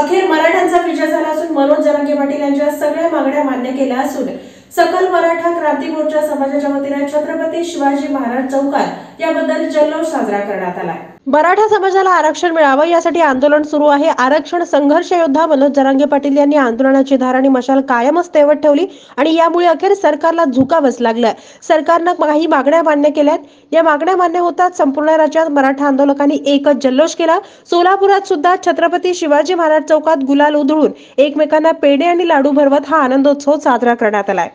अखेर मराठ्यांचा विजय झाला असून मनोज जरांगे पाटील यांच्या सगळ्या मागण्या मान्य केल्या असून सकल मराठा क्रांती मोर्चा समाजाच्या वतीने छत्रपती शिवाजी महाराज चौकात याबद्दल जल्लोष साजरा करण्यात आला। मराठा समाजाला आरक्षण मिळावं यासाठी आंदोलन सुरू आहे। आरक्षण संघर्ष योद्धा मनोज जरांगे पाटील यांनी आंदोलनाची धार आणि मशाल कायमच तेवत ठेवली आणि यामुळे अखेर सरकारला झुकावंच लागलं। सरकारनं काही मागण्या मान्य केल्यात। या मागण्या मान्य होतात संपूर्ण राज्यात मराठा आंदोलकांनी एकच जल्लोष केला। सोलापुरात सुद्धा छत्रपती शिवाजी महाराज चौकात गुलाल उधळून एकमेकांना पेढे आणि लाडू भरवत हा आनंदोत्सव साजरा करण्यात आलाय।